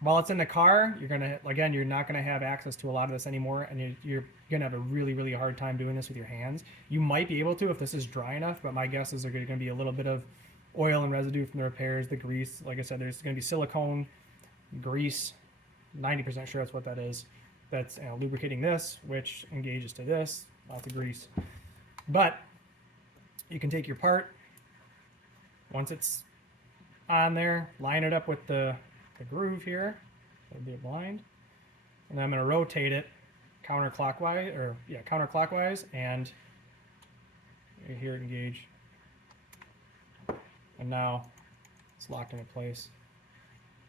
While it's in the car, you're gonna, again, you're not gonna have access to a lot of this anymore, and you're gonna have a really, really hard time doing this with your hands. You might be able to if this is dry enough, but my guess is there's gonna be a little bit of oil and residue from the repairs, the grease. Like I said, there's gonna be silicone, grease, 90% sure that's what that is. That's lubricating this, which engages to this, lots of grease. But you can take your part, once it's on there, line it up with the groove here. That'll be a blind. And then I'm going to rotate it counterclockwise, or yeah, counterclockwise, and you hear it engage. And now it's locked into place.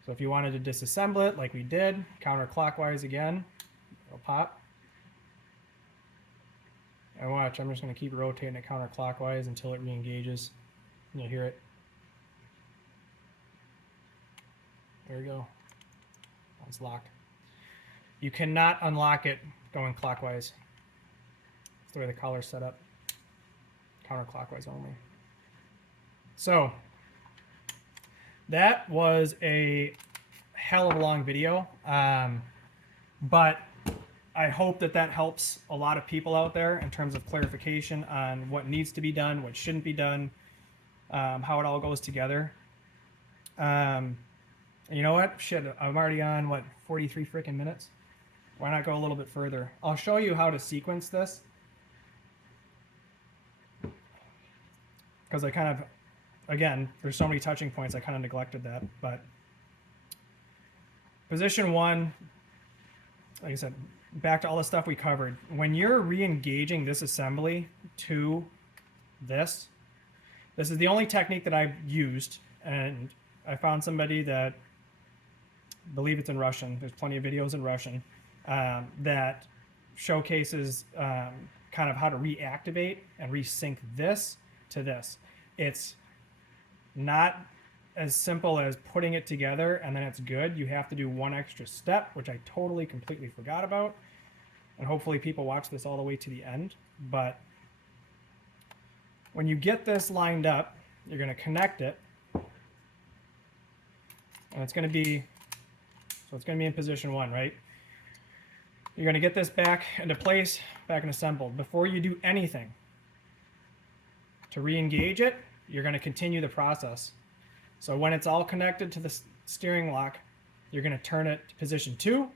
So if you wanted to disassemble it like we did, counterclockwise again, it'll pop. And watch, I'm just going to keep rotating it counterclockwise until it re-engages. And you'll hear it. There we go. It's locked. You cannot unlock it going clockwise. That's the way the collar's set up. Counterclockwise only. So that was a hell of a long video, but I hope that that helps a lot of people out there in terms of clarification on what needs to be done, what shouldn't be done, how it all goes together. You know what? Shit, I'm already on, what, 43 freaking minutes? Why not go a little bit further? I'll show you how to sequence this. Because I kind of, again, there's so many touching points, I kind of neglected that. But position one, like I said, back to all the stuff we covered. When you're re-engaging this assembly to this is the only technique that I've used, and I found somebody that, I believe it's in Russian, there's plenty of videos in Russian, that showcases kind of how to reactivate and resync this to this. It's not as simple as putting it together and then it's good. You have to do one extra step, which I totally, completely forgot about. And hopefully people watch this all the way to the end. But when you get this lined up, you're going to connect it. And it's going to be, so it's going to be in position one, right? You're going to get this back into place, back and assembled. Before you do anything to re-engage it, you're going to continue the process. So when it's all connected to the steering lock, you're going to turn it to position two.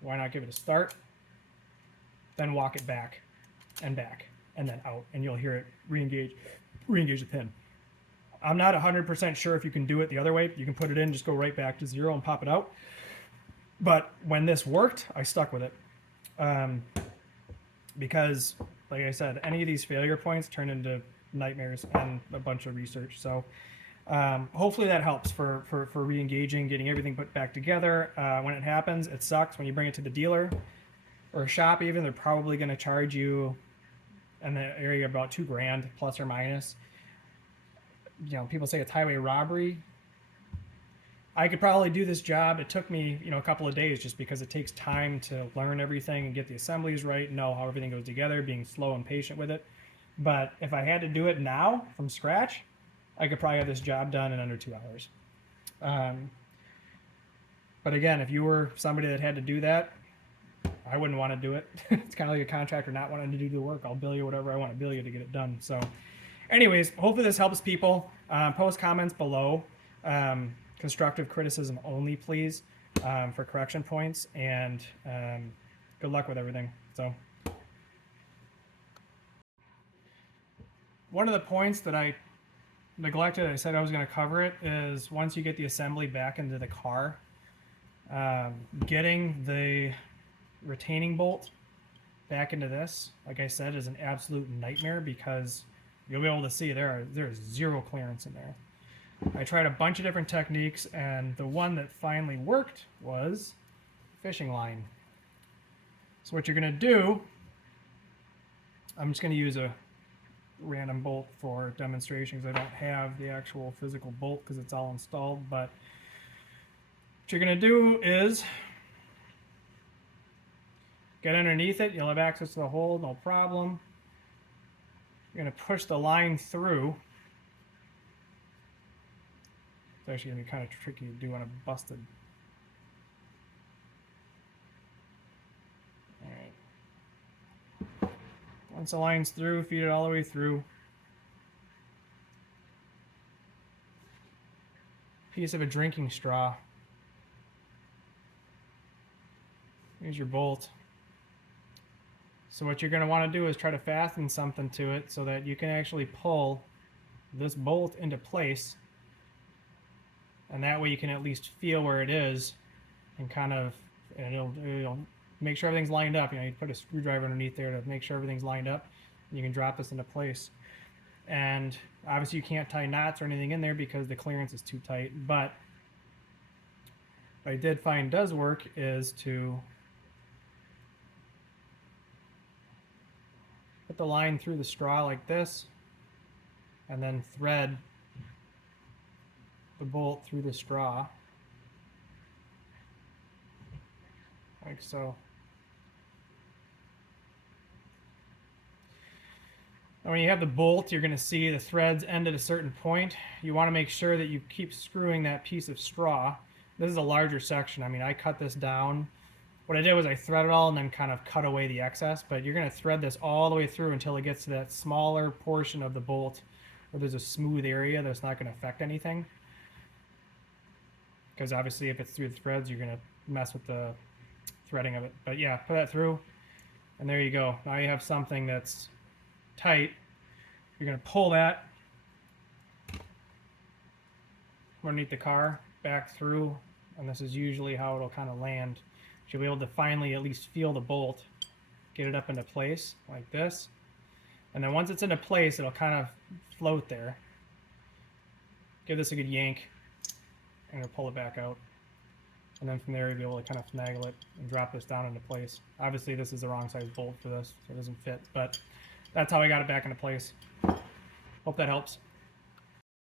Why not give it a start? Then walk it back, and then out, and you'll hear it re-engage the pin. I'm not 100% sure if you can do it the other way. You can put it in, just go right back to zero and pop it out. But when this worked, I stuck with it. Because, like I said, any of these failure points turn into nightmares and a bunch of research. So hopefully that helps for re-engaging, getting everything put back together. When it happens, it sucks. When you bring it to the dealer or a shop even, they're probably going to charge you in the area of about $2,000 plus or minus. You know, people say it's highway robbery. I could probably do this job. It took me, a couple of days just because it takes time to learn everything and get the assemblies right, know how everything goes together, being slow and patient with it. But if I had to do it now from scratch, I could probably have this job done in under 2 hours. But again, if you were somebody that had to do that, I wouldn't want to do it. It's kind of like a contractor not wanting to do the work. I'll bill you whatever I want to bill you to get it done. So anyways, hopefully this helps people. Post comments below. Constructive criticism only, please, for correction points. And good luck with everything. So one of the points that I neglected, I said I was going to cover it, is once you get the assembly back into the car, getting the retaining bolt back into this, like I said, is an absolute nightmare because you'll be able to see there's zero clearance in there. I tried a bunch of different techniques, and the one that finally worked was fishing line. So what you're going to do, I'm just going to use a random bolt for demonstration because I don't have the actual physical bolt because it's all installed. But what you're going to do is get underneath it. You'll have access to the hole, no problem. You're going to push the line through. It's actually going to be kind of tricky to do on a busted. All right. Once the line's through, feed it all the way through. Piece of a drinking straw. Here's your bolt. So what you're going to want to do is try to fasten something to it so that you can actually pull this bolt into place. And that way you can at least feel where it is and kind of, and it'll make sure everything's lined up. You know, you put a screwdriver underneath there to make sure everything's lined up. And you can drop this into place. And obviously you can't tie knots or anything in there because the clearance is too tight. But what I did find does work is to put the line through the straw like this and then thread the bolt through the straw like so. And when you have the bolt, you're going to see the threads end at a certain point. You want to make sure that you keep screwing that piece of straw. This is a larger section. I mean, I cut this down. What I did was I threaded it all and then kind of cut away the excess, but you're going to thread this all the way through until it gets to that smaller portion of the bolt where there's a smooth area that's not going to affect anything. Because obviously if it's through the threads, you're going to mess with the threading of it. But yeah, put that through, and there you go. Now you have something that's tight. You're going to pull that underneath the car, back through, and this is usually how it'll kind of land. You'll be able to finally at least feel the bolt, get it up into place like this. And then once it's into place, it'll kind of float there. Give this a good yank. I'm going to pull it back out. And then from there, you'll be able to kind of finagle it and drop this down into place. Obviously, this is the wrong size bolt for this, so it doesn't fit. But that's how I got it back into place. Hope that helps.